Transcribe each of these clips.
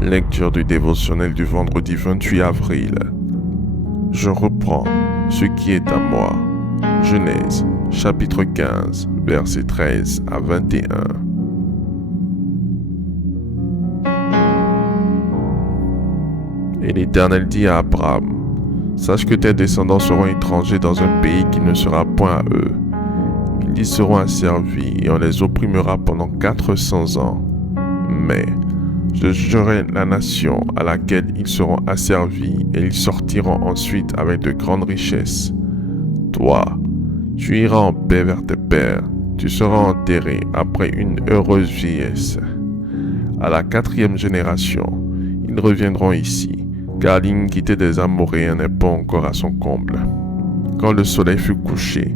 Lecture du dévotionnel du vendredi 28 avril. Je reprends ce qui est à moi. Genèse, chapitre 15, versets 13 à 21. Et l'Éternel dit à Abraham, sache que tes descendants seront étrangers dans un pays qui ne sera point à eux. Ils y seront asservis et on les opprimera pendant 400 ans. Mais je jugerai la nation à laquelle ils seront asservis et ils sortiront ensuite avec de grandes richesses. Toi, tu iras en paix vers tes pères, tu seras enterré après une heureuse vieillesse. À la 4e génération, ils reviendront ici, car l'iniquité des Amoréens n'est pas encore à son comble. Quand le soleil fut couché,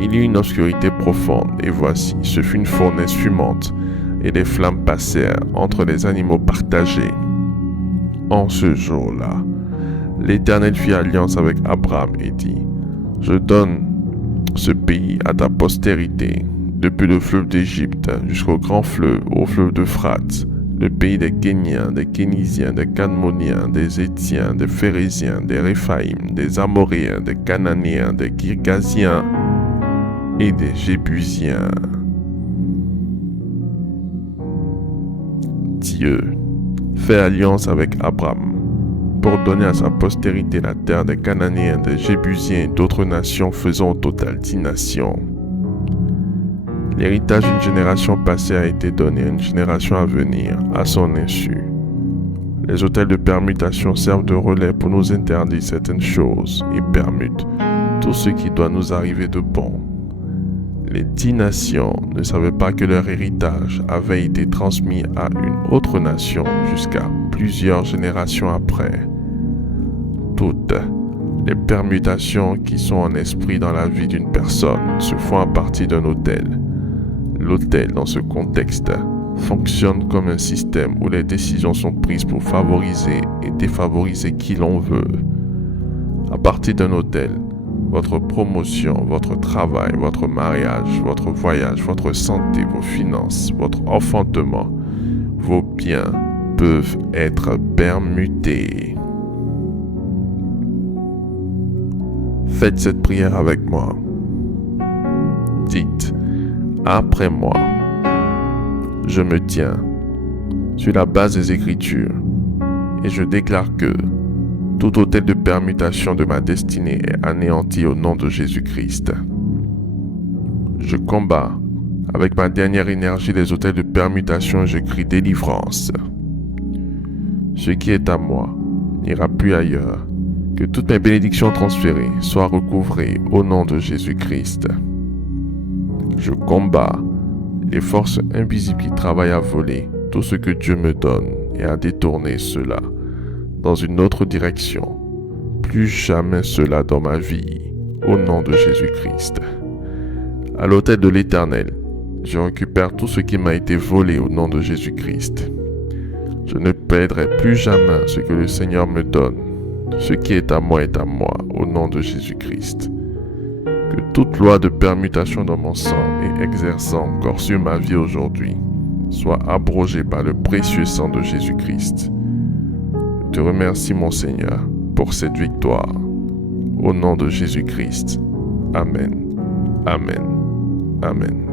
il y eut une obscurité profonde, et voici, ce fut une fournaise fumante, et des flammes passèrent entre les animaux partagés. En ce jour-là, l'Éternel fit alliance avec Abraham et dit, « Je donne ce pays à ta postérité, depuis le fleuve d'Égypte jusqu'au grand fleuve, au fleuve d'Euphrate, le pays des Kéniens, des Kénisiens, des Cadmoniens, des Étiens, des Phérésiens, des Réphaïm, des Amoréens, des Cananéens, des Girgasiens et des Jébusiens. » Dieu fait alliance avec Abraham pour donner à sa postérité la terre des Cananéens, des Jébusiens et d'autres nations, faisant au total 10 nations. L'héritage d'une génération passée a été donné à une génération à venir, à son insu. Les autels de permutation servent de relais pour nous interdire certaines choses et permutent tout ce qui doit nous arriver de bon. Les 10 nations ne savaient pas que leur héritage avait été transmis à une autre nation jusqu'à plusieurs générations après. Toutes les permutations qui sont en esprit dans la vie d'une personne se font à partir d'un autel. L'autel, dans ce contexte, fonctionne comme un système où les décisions sont prises pour favoriser et défavoriser qui l'on veut. À partir d'un autel, votre promotion, votre travail, votre mariage, votre voyage, votre santé, vos finances, votre enfantement, vos biens peuvent être permutés. Faites cette prière avec moi. Dites, après moi, je me tiens sur la base des Écritures et je déclare que tout autel de permutation de ma destinée est anéanti au nom de Jésus-Christ. Je combats avec ma dernière énergie les autels de permutation et je crie délivrance. Ce qui est à moi n'ira plus ailleurs. Que toutes mes bénédictions transférées soient recouvrées au nom de Jésus-Christ. Je combats les forces invisibles qui travaillent à voler tout ce que Dieu me donne et à détourner cela dans une autre direction. Plus jamais cela dans ma vie, au nom de Jésus-Christ. À l'autel de l'Éternel, je récupère tout ce qui m'a été volé au nom de Jésus-Christ. Je ne perdrai plus jamais ce que le Seigneur me donne. Ce qui est à moi, au nom de Jésus-Christ. Que toute loi de permutation dans mon sang et exerçant encore sur ma vie aujourd'hui soit abrogée par le précieux sang de Jésus-Christ. Je te remercie, mon Seigneur, pour cette victoire. Au nom de Jésus-Christ. Amen. Amen. Amen.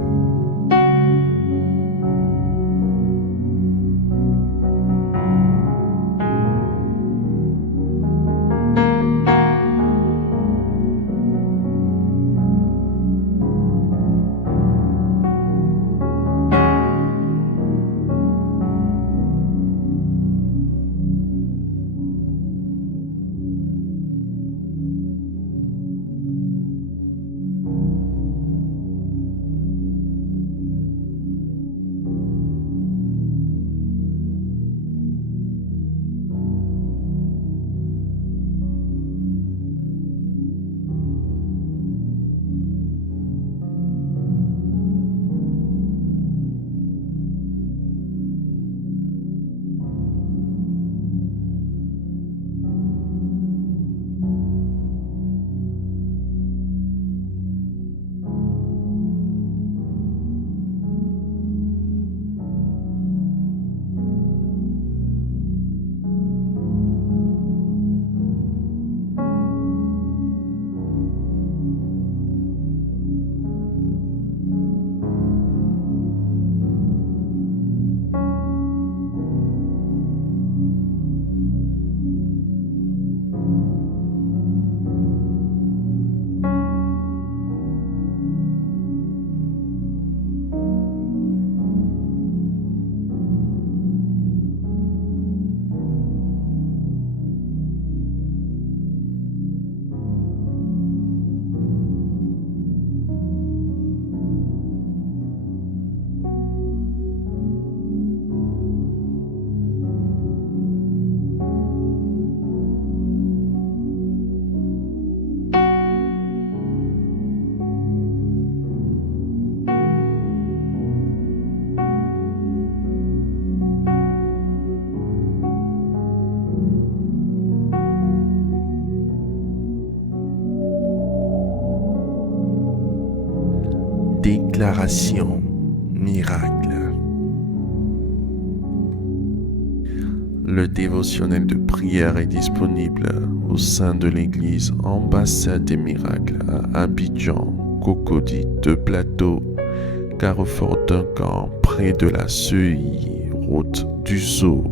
Déclaration miracle. Le dévotionnel de prière est disponible au sein de l'église Ambassade des Miracles à Abidjan, Cocody, 2 Plateaux, Carrefour Duncan, près de la Seuilly, route du Zoo.